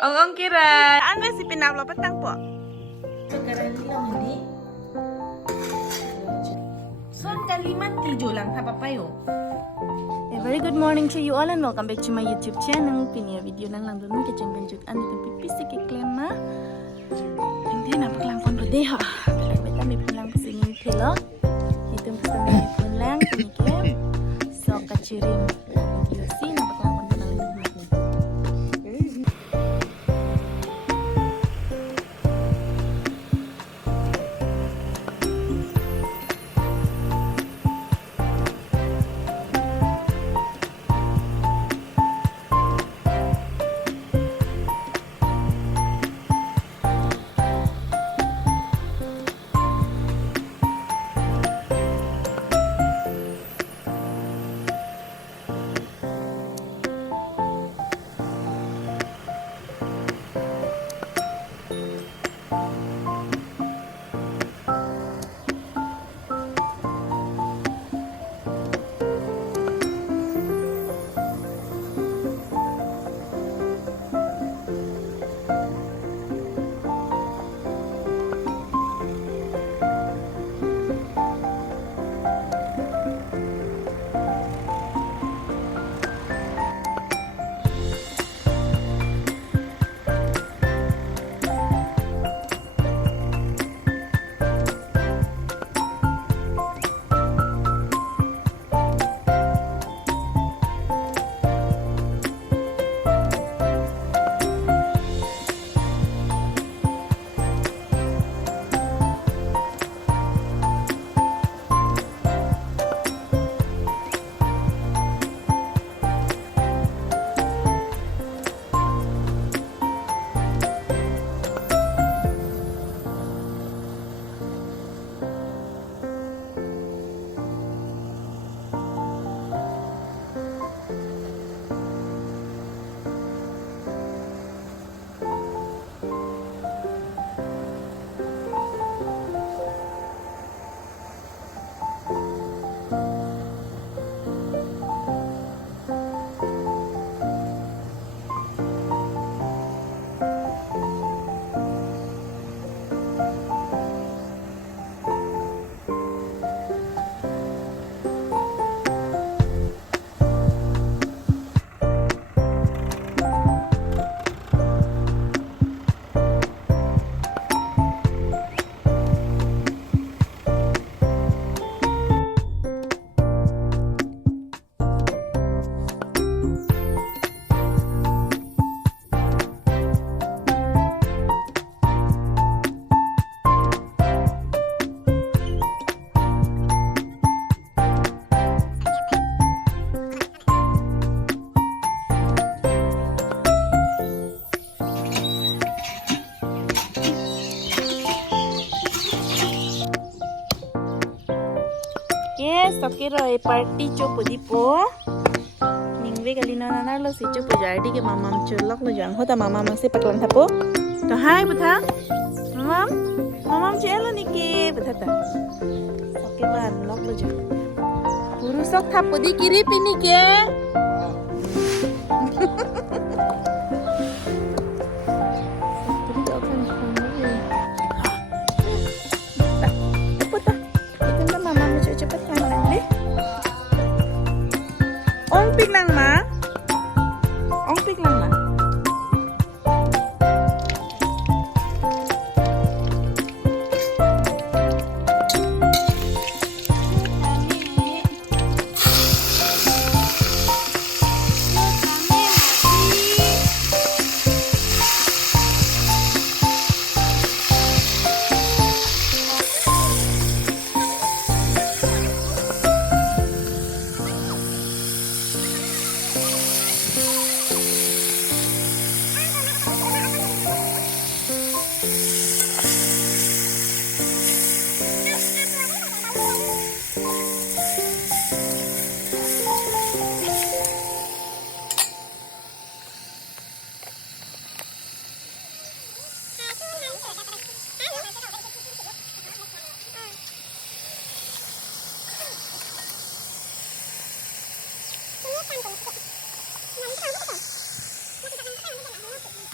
Ong kira. Ano si pinablo petang po? Sekarang lang ini. Son kalimat 7 lang tapapayo. A very good morning to you all and welcome back to my YouTube channel. Pinia video nang lang doon keceng benjuk andi tempi pisik iklema. Hindi napaklampon po deha. Pero beta may pulang kusingin kilo. Hitung basta may pulang kinikim. So kacirim video si napaklampon po nang lang. Yes, okay rồi, party cho budi po. Ningwe kali nana narlo si cho pujardi ke mamam chulok lo jang hota mamam masih paklan thapo. To hai butha. Mamam chelo niki butha ta. Oke ban lok lo jang. Puru sok thapo di kiri pini ke. Ongpik lang ma. Ongpik lang ma.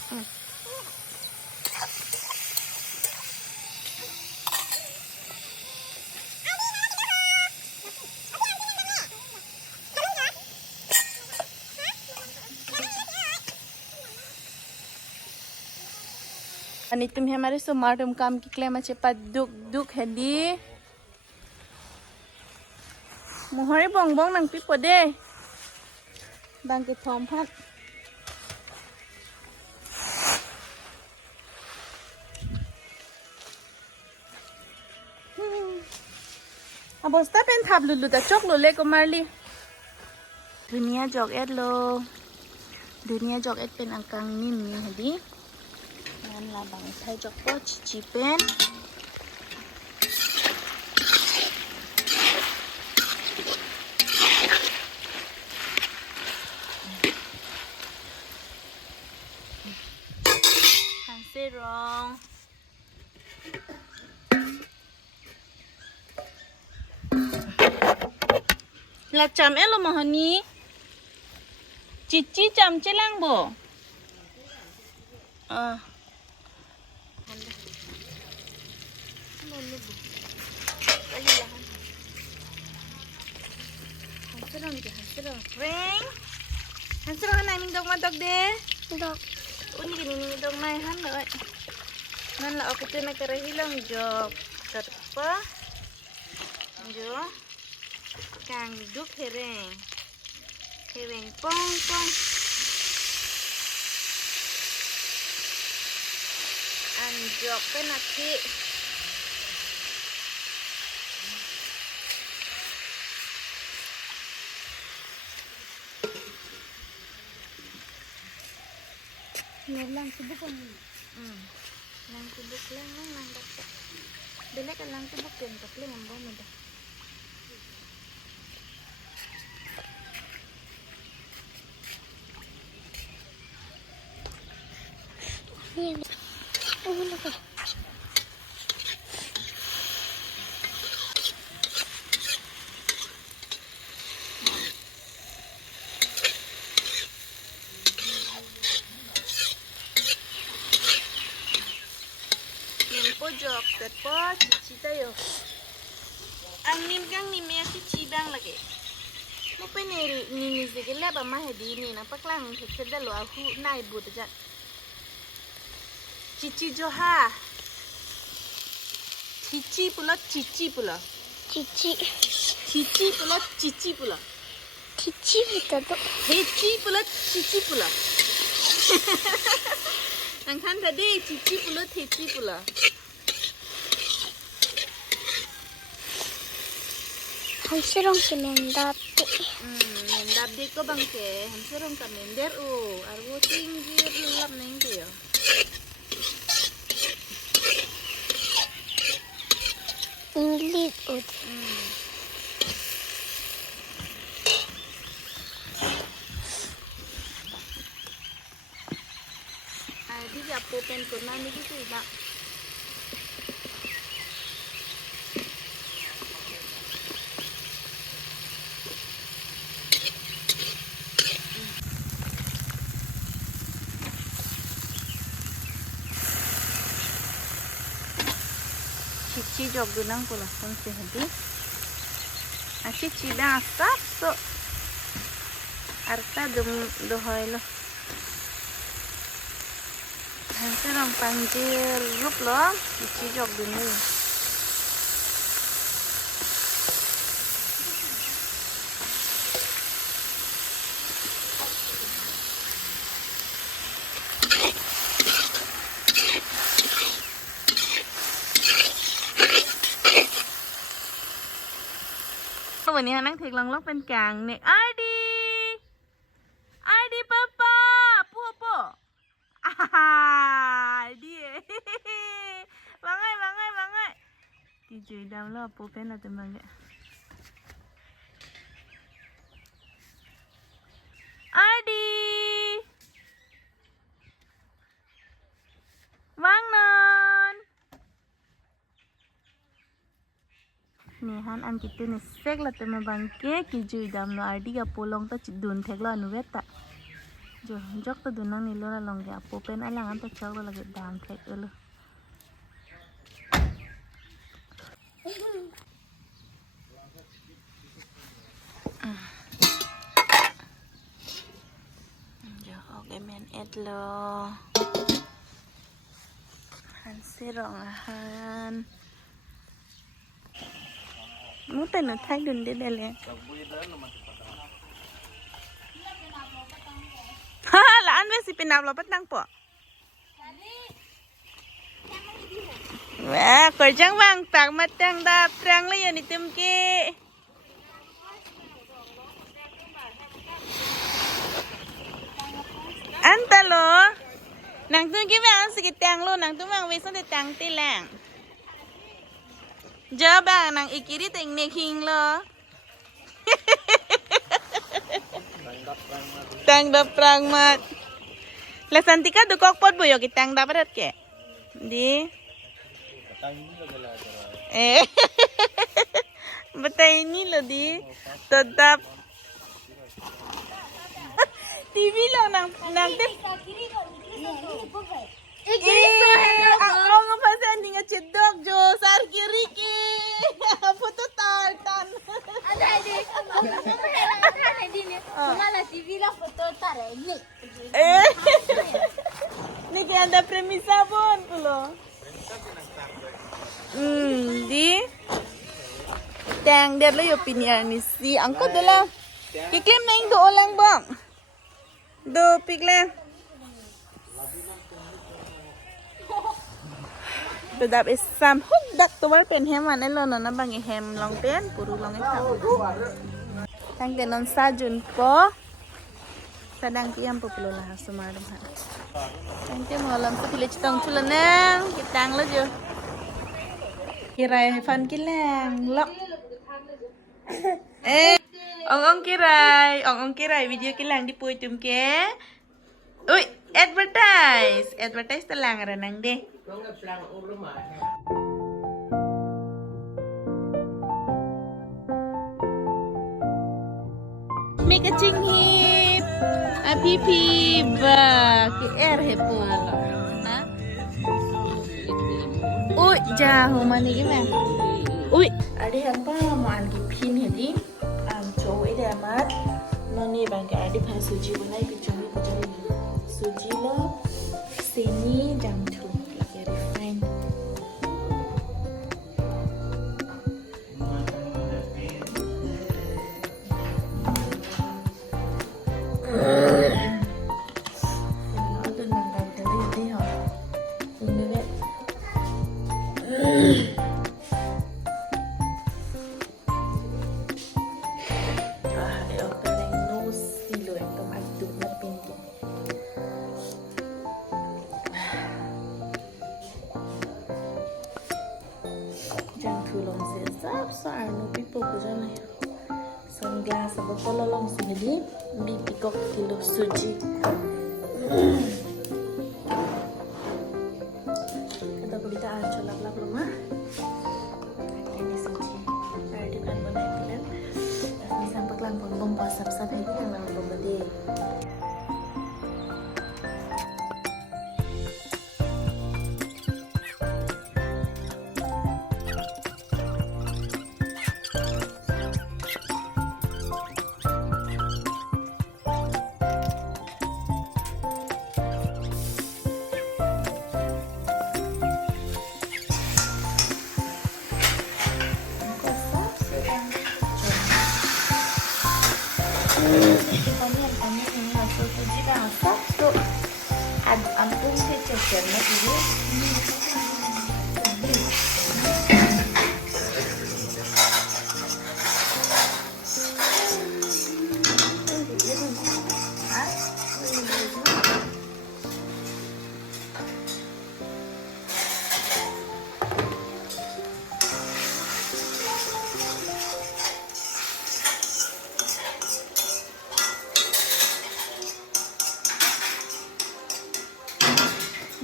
Hmm. Ani tum hemari so martum kam ki klema cepat duk hedi. Mohori bong nang pipo de. Bang ke thom phat. Abosta pen thap lulu ta chok lule ko marli. Dunia jog et lo. Dunia jog et pen angkang nim ni hedi. Nan la bang thai jog po chi pen. Han serong. La cham elo mohani. Cici cham celang bo. Hanserong. Ring. Hanserong nai ming dog ma dog de. Dog. Uni gini ming dog nai han lợi. Nan là aku tu nak hilang jog. Terpa. Jo. Kang duk hereng. Hereng pong. Anjok penaki. Lang subuk kan. Lang kubuk lang dapat. Bela ka lang kubuk din kapli ang mo da. Pojok terpo cici tayo. Ang nim kang ni me cici bang lagi. Mo pe ni zigela ba ma hedi ni na paklang hekeda lo aku nai bu ta. Cici jo ha. Cici pula. Cici pula. Cici kita tu. Cici pula. Ang kan tadi cici pula. Hanserong si mendap. Mendap di ko bang ke. Hanserong ka mender arwo tinggir lap neng tiyo. Inglit ud. Di japo pen ko na ni gitu ba. Cici jog dunang pula sampai hadi. Cici dah asap so. Arta dohoy lo. Hanserong panggil rup lo. Cici jog dunang.วันนี้นั่งเทกลังล็อกเป็นกลางเนี่ยไอดีป้าปูไอดีบางไงดีจุยดำแล้วปูเป็นอะไรบ้างเนี่ยไอดีวางนอนนี่ฮันอันกิตนี่เซ็กละแต่มาบังเก๊กิจุยดำแล้วไอดีกับปูลงตะจิดุนเทกละนุเวตตะจอกตะดุนนั่งนี่โลละลงแกปูเป็นอะไรงั้นตะจอกละเกดามเทกเลยเดี๋ยวออกไอแมนเอ็ดโล หันเสรองอาหารนู้แต่หนูไทยดุนได้เลยฮ่าละอันเวสิเป็นนับเราปัดตังปะแหวกดจังวางปากมาจังดาบจังเลยอย่างนี้เต็มกี้อันตะโลหนังตุ้งกี้แวงสกิแตงโลหนังตุ้งแวงเวสันเดตังตีแรงเจอบ้างหนังอีกีดิติงเนคิงโลตังดับปรางมาแล้วสันติกาดูกอกปอดบุยกิตังดับรัดแกดีbetul ini loh di tetap TV lah nang tip aku ngepasang dengan cedok jo sar kiri ki foto tartan ada di ni malah TV lah foto tar ni ni kayak ada premisa pun pulo di tang dia lo opinion ni si angkot dala kiklem na ing do lang bang do piklem tetap isam hudak tu war pen hem an elo na bang hem long pen puru long eta tang tenon sajun po sadang kiam po pulo lah sumarum ha tang te molam sa pilih citong culanang kitang lo jo kirai fan kilang lok ong kirai video kilang di pui tum ke ui advertise telang renang deh make a ching hip api ba ki hepo ha ui jaho mani gimana ui ada yang apa mau algi pin hedi cowok ini amat noni bangga ada pan suji bunai kecuri kecuri suji lo sini jam tu lagi refine soal no pipo ko jana sunglass abo pololong sugili bi pikok kilo suji kata ko dita acho lap lama ini suji ready kan banai pilan asmi sampak lang pon pasap sap ini yang nang pembede ini hasil suji dah masak tu aduk ampun kecil lagi dia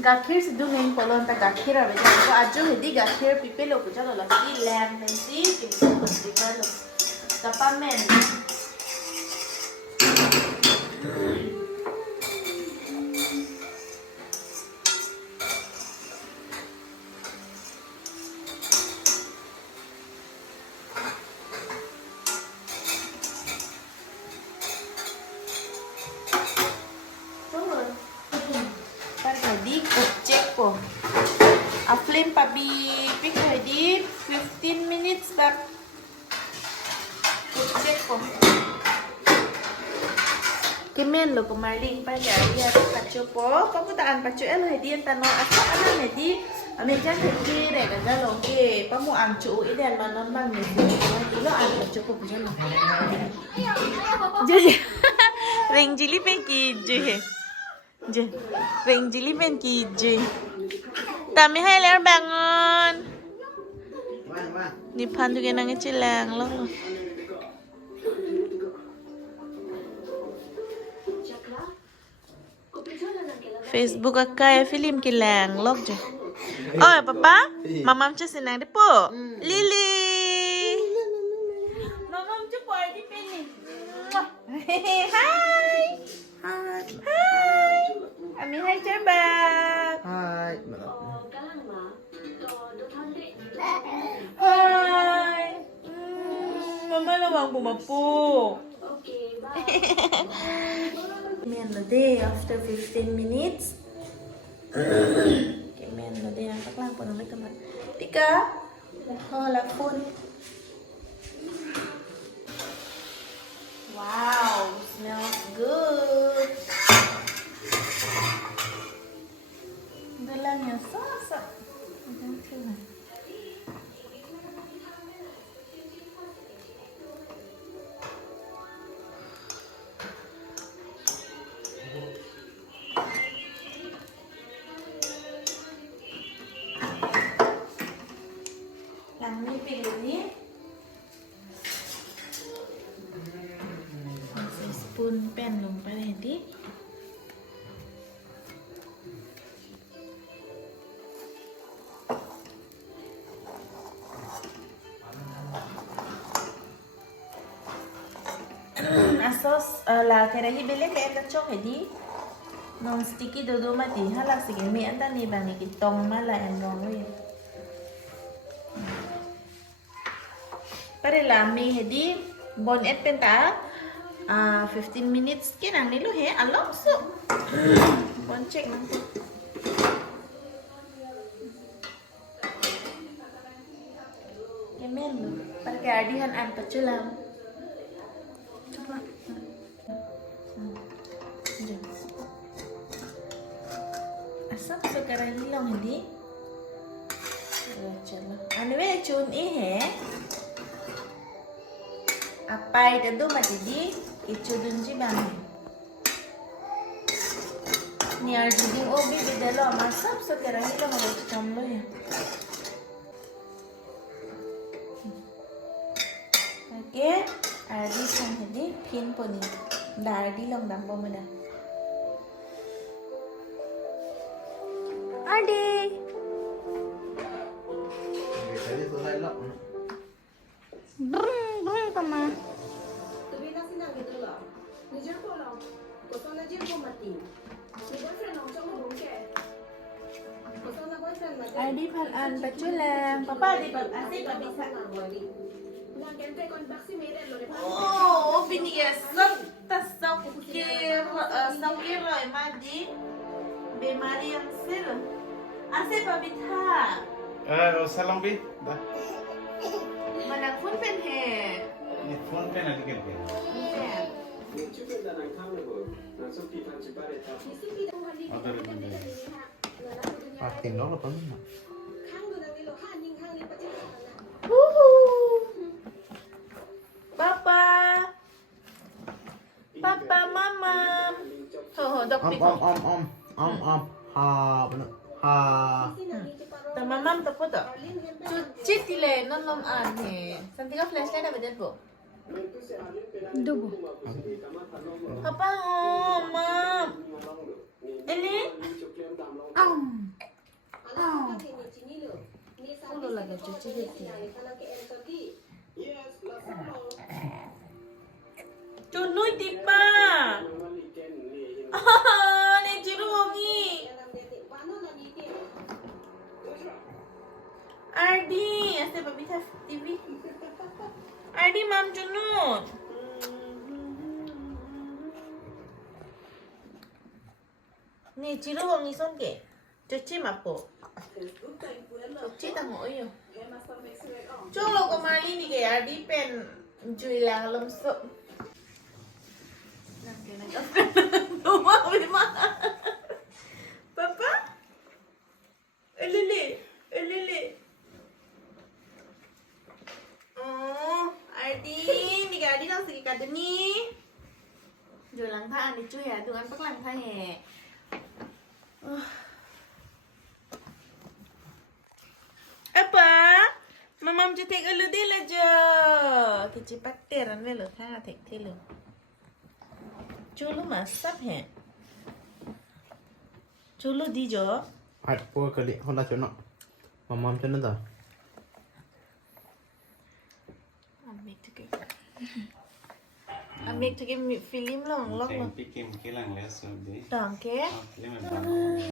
गाखीर से दूध नहीं पलो अंता गाखीर आवे जाए तो आज जो हेदी गाखीर पीपे लो कुछ लो लगी लैम नंसी किसी कुछ दिखा लो तपा में di cek ko A flame pabi pick ready 15 minutes back. Check ko. Kimen lo kumaling pa gaya pacho po. Paputaan pacho el ready tano aso ana ready. American ready re ga lo ke pamu ang chu iden manon mang ni. Lo ang pacho po pujo no. Je. Ring jili pen ki je. Je. Ring jili pen ki je. Tami hai ler bangun. Ni pan juga nangis cilang lo. Facebook akay film kilang log je. Oh, papa, mamam cha senang de po. Lily. Mamam cha po di peni. Hi. Hi. Ami hai cerbak. Hai. Hai. Mama lawang bumapo. Men na day after 15 minutes. Okay, men na day ang taklang po naman kaman. Tika. Hola phone. Wow, smells good. Dalamnya sasa. Yang ini pilih ni. Spoon pen ลงไปเลยดิ Asos la kerahi bele ke enda chok hedi non sticky dodo mati hala sige mi anda ni bangi kitong mala endong we pare la mi hedi bon et penta 15 minutes kinang nilo he along so bon check nang to kemen par ke adihan an pachulam asap sekarang hilang ini चलो अनवे चुन ई है apa itu mati di itu dunji bang ni arjudi obi bedalo masap sekarang hilang ada camlo ya oke ardi sang hedi pin poni dardi long dang pomada Adi. Brr, kama. Adi pan paculang. Papa di asik bisa. Oh, binigyan sakir loy madi. Bemari yang sir. Ase pabitha. Salam bi. Dah. Mana phone pen hai. Ni phone pe na dikit ke. Other bende. Pakin lo pa na. Papa. Papa, mama. Ho, dok pik. Om. Ha, benar. Ha. Mamam tapo to. Cuci tile non ane. Santi ka flashlight apa dia po? Dubo. Papa, mam. Ini? Ulo lagi cuci dia. Tunui tipa. Ah, ni jiru wangi. Ardi, ase babita TV. Ardi mam junut. Ni jiru wangi son ke. Cuci mah po. Cuci tang mo yo. Colo kemari nih kayak di pen jual lang lemsuk. Rumah bima. Papa? Elele. Oh, Ardi, nih kayak Ardi nang segi kado nih. Jual lang tha nih cuy ya, dengan pak lang tha he. Apa? Mamam je tek elu deh lah je. Kecil pateran velo tha tek telu. Chulu masak he. Chulu di jo. Hai, pua kali honda cho nó. Mamam cho nó da. Ambil tu game film long long. Pikim kilang les so di. Tang ke? Lima bang.